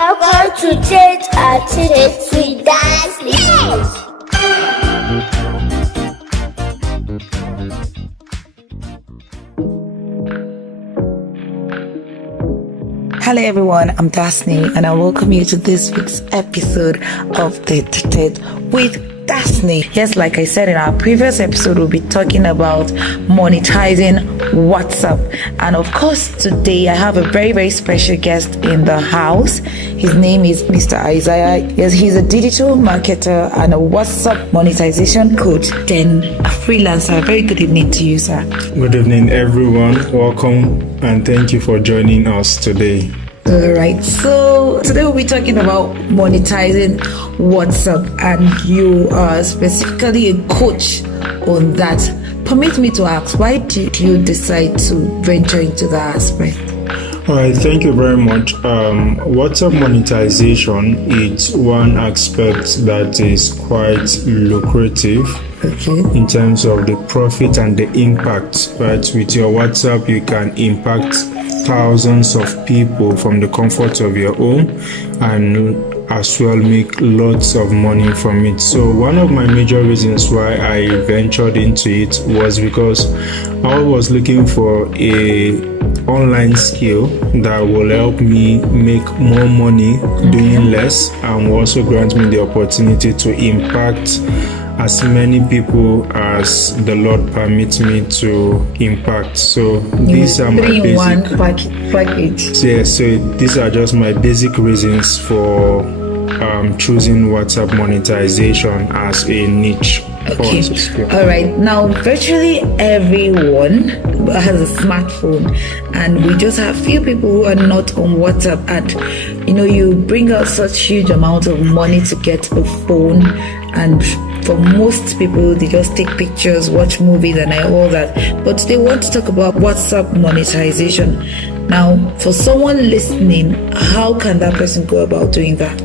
Welcome to tete-a-tetewithdaseny. Hello everyone, I'm Dasny and I welcome you to this week's episode of Tete with Dasny. Yes, like I said in our previous episode, we'll be talking about monetizing WhatsApp. And of course, today I have a very special guest in the house. His name is Mr. Isaiah. Yes, he's a digital marketer and a WhatsApp monetization coach, then a freelancer. Very good evening to you, sir. Good evening, everyone. Welcome and thank you for joining us today. All right, so today we'll be talking about monetizing WhatsApp, and you are specifically a coach on that. Permit me to ask, why did you decide to venture into that aspect? All right, thank you very much. WhatsApp monetization is one aspect that is quite lucrative. Okay. In terms of the profit and the impact, right? With your WhatsApp, you can impact thousands of people from the comfort of your home and as well make lots of money from it. So one of my major reasons why I ventured into it was because I was looking for a online skill that will help me make more money doing less, and will also grant me the opportunity to impact as many people as the Lord permits me to impact. So these are my basic package. Yeah, so these are just my basic reasons for choosing WhatsApp monetization as a niche. Okay. All right. Now, virtually everyone has a smartphone, and we just have few people who are not on WhatsApp. And you bring out such huge amount of money to get a phone, and for most people, they just take pictures, watch movies, and all that. But they want to talk about WhatsApp monetization. Now, for someone listening, how can that person go about doing that?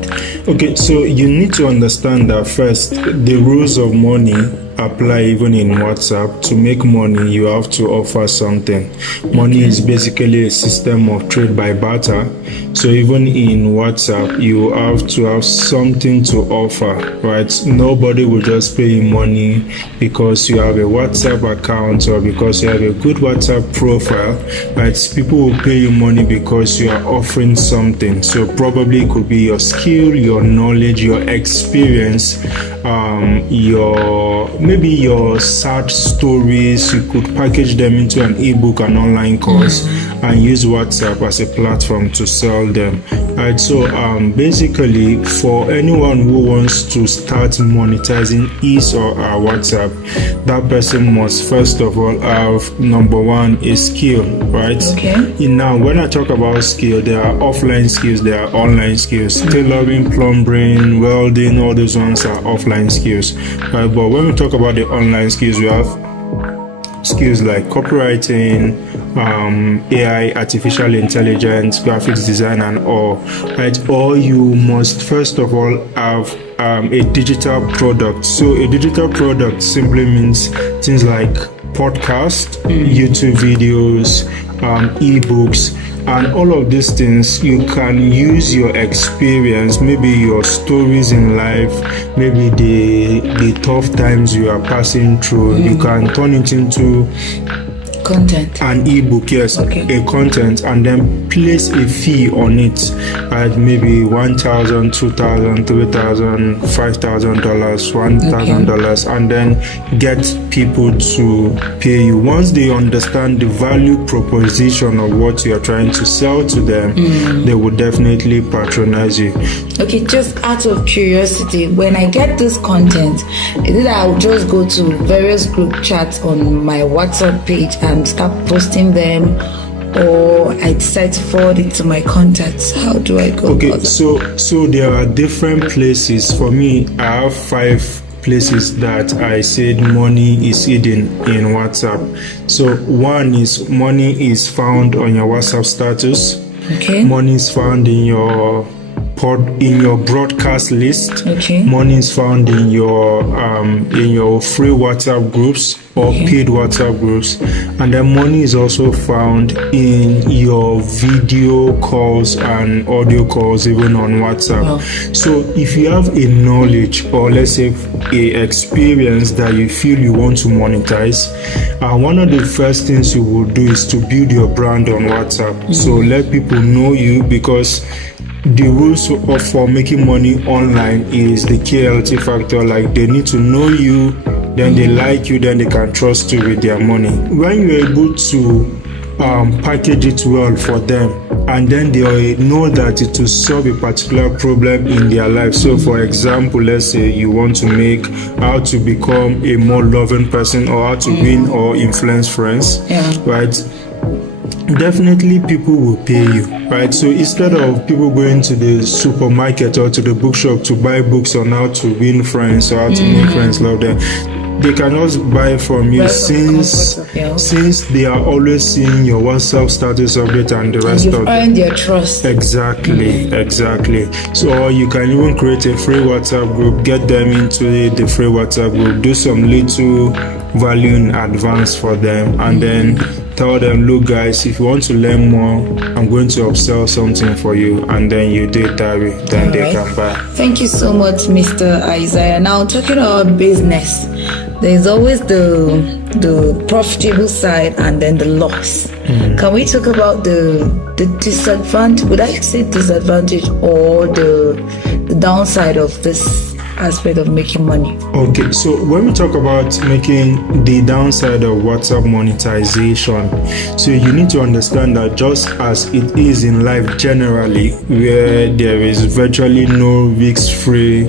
Okay, so you need to understand that first, the rules of money apply even in WhatsApp. To make money, you have to offer something. Money is basically a system of trade by barter. So even in WhatsApp, you have to have something to offer, right? Nobody will just pay you money because you have a WhatsApp account or because you have a good WhatsApp profile, right? People will pay you money because you are offering something. So probably it could be your skill, your knowledge, your experience, maybe your sad stories. You could package them into an ebook, an online course, and use WhatsApp as a platform to sell them. Right, so basically, for anyone who wants to start monetizing his or her WhatsApp, that person must first of all have, number one, a skill, right? Okay. Now, when I talk about skill, there are offline skills, there are online skills. Tailoring, plumbing, welding, all those ones are offline skills. Right? But when we talk about the online skills, we have skills like copywriting, AI, artificial intelligence, graphics design, and all. Right? Or you must first of all have a digital product. So a digital product simply means things like podcast, YouTube videos, ebooks, and all of these things. You can use your experience, maybe your stories in life, maybe the tough times you are passing through. You can turn it into content, an ebook, yes, okay, a content, and then place a fee on it at maybe $1,000, $2,000, $3,000, $5,000, $1,000, and then get people to pay you. Once they understand the value proposition of what you are trying to sell to them, they will definitely patronize you. Okay, just out of curiosity, when I get this content, is it that I'll just go to various group chats on my WhatsApp page and start posting them, or I decide to forward it to my contacts? How do I go about that? So there are different places. For me, I have 5 places that I said money is hidden in WhatsApp. So one is money is found on your WhatsApp status. Okay. Money is found in your broadcast list. Okay. Money is found in your free WhatsApp groups or paid WhatsApp groups, and then money is also found in your video calls and audio calls, even on WhatsApp. Wow. So if you have a knowledge, or let's say a experience that you feel you want to monetize, one of the first things you will do is to build your brand on WhatsApp. So let people know you, because the rules for making money online is the KLT factor. Like, they need to know you, then they like you, then they can trust you with their money. When you're able to package it well for them, and then they know that it will solve a particular problem in their life. So for example, let's say you want to make how to become a more loving person, or how to win or influence friends, right? Definitely people will pay you, right? So instead of people going to the supermarket or to the bookshop to buy books on how to win friends or how to make friends love them, they can also buy from you, since they are always seeing your WhatsApp status update and the rest of it. You've earned their trust. Exactly. So you can even create a free WhatsApp group, get them into the free WhatsApp group, do some little value in advance for them, and then tell them, look guys, if you want to learn more, I'm going to upsell something for you, and then you do it that way, then they can buy. Thank you so much, Mr. Isaiah. Now, talking about business, there's always the profitable side and then the loss. Can we talk about the disadvantage, would I say disadvantage, or the downside of this aspect of making money? Okay, so when we talk about making the downside of WhatsApp monetization, so you need to understand that just as it is in life generally, where there is virtually no risk-free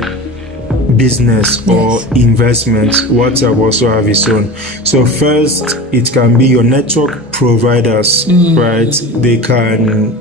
business or investment, WhatsApp also have its own. So first, it can be your network providers, right? They can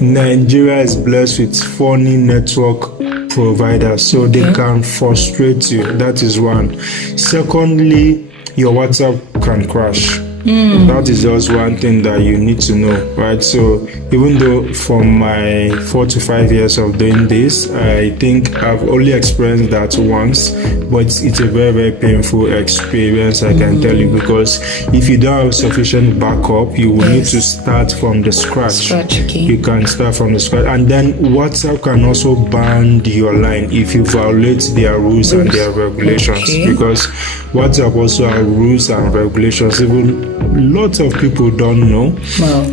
Nigeria is blessed with funny network providers, so they can frustrate you. That is one. Secondly, your WhatsApp can crash. That is just one thing that you need to know, right? So even though from my 4 to 5 years of doing this, I think I've only experienced that once, but it's a very, very painful experience, I can tell you, because if you don't have sufficient backup, you will need to start from the scratch. You can start from the scratch, and then WhatsApp can also ban your line if you violate their rules and their regulations, because WhatsApp also have rules and regulations. Even lots of people don't know,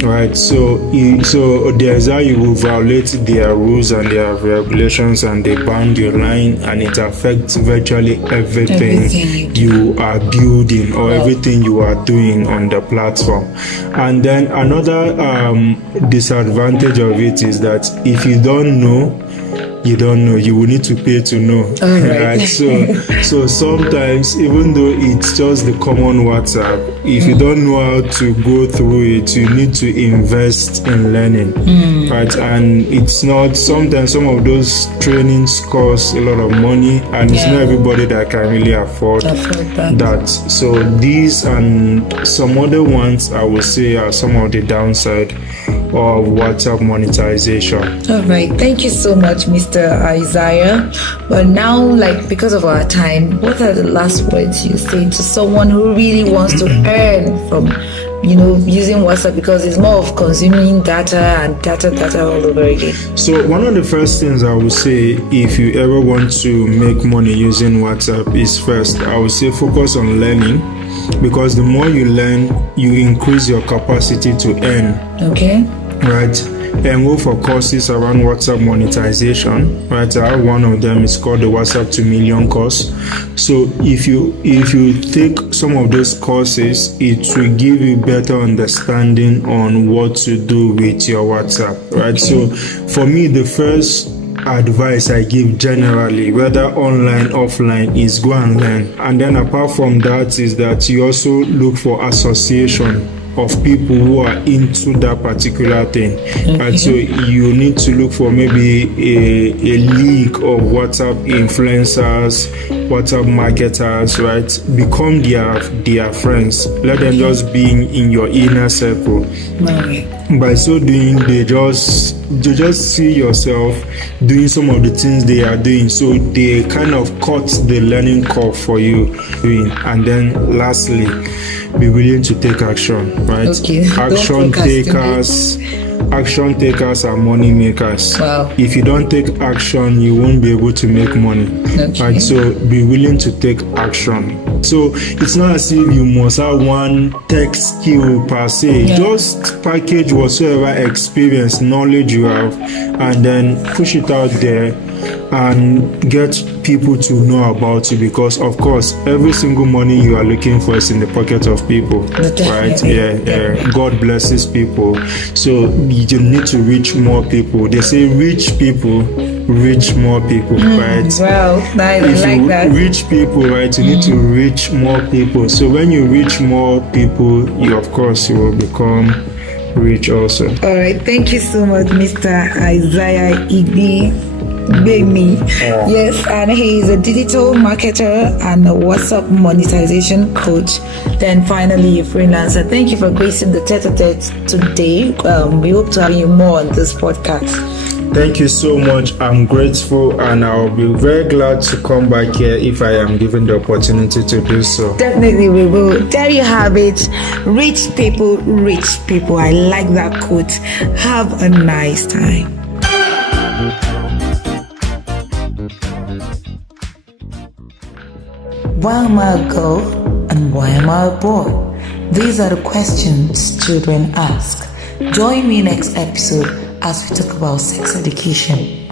right? So there's how you will violate their rules and their regulations, and they ban your line, and it affects virtually everything you are building or everything you are doing on the platform. And then another disadvantage of it is that if you don't know, you will need to pay to know. Right? So sometimes, even though it's just the common WhatsApp, if you don't know how to go through it, you need to invest in learning, right? And it's not, sometimes some of those trainings cost a lot of money, and it's not everybody that can really afford that. So these and some other ones, I would say, are some of the downside of WhatsApp monetization. All right, thank you so much, Mr. Isaiah. But now, like, because of our time, what are the last words you say to someone who really wants to earn from, using WhatsApp, because it's more of consuming data and data all over again? So one of the first things I would say, if you ever want to make money using WhatsApp, is first, I would say focus on learning, because the more you learn, you increase your capacity to earn. Okay. Right? And go for courses around WhatsApp monetization. Right? I have one of them. It's called the WhatsApp to Million course. So if you take some of those courses, it will give you better understanding on what to do with your WhatsApp. Right? So for me, the first advice I give generally, whether online, offline, is go and learn. And then apart from that, is that you also look for association of people who are into that particular thing. And so you need to look for maybe a league of WhatsApp influencers, WhatsApp marketers, right? Become their friends. Let them just be in your inner circle. By so doing, they just see yourself doing some of the things they are doing, so they kind of cut the learning curve for you doing. And then lastly, be willing to take action, right? Action takers are money makers. Wow. If you don't take action, you won't be able to make money. Right? So be willing to take action. So it's not as if you must have one tech skill per se. Just package whatsoever experience, knowledge you have, and then push it out there and get people to know about you, because of course every single money you are looking for is in the pocket of people, right? God blesses people, so you need to reach more people. They say rich people reach more people, right? Well, nice. I like that. Reach people, right? You need to reach more people. So when you reach more people, you will become rich also. All right, thank you so much, Mr. Isaiah Ibigbemi. Yes, and he is a digital marketer and a WhatsApp monetization coach. Then finally, a freelancer. Thank you for gracing the tete-a-tete today. We hope to have you more on this podcast. Thank you so much. I'm grateful, and I'll be very glad to come back here if I am given the opportunity to do so. Definitely we will. There you have it. Rich people, rich people. I like that quote. Have a nice time. Why am I a girl and why am I a boy? These are the questions children ask. Join me next episode as we talk about sex education.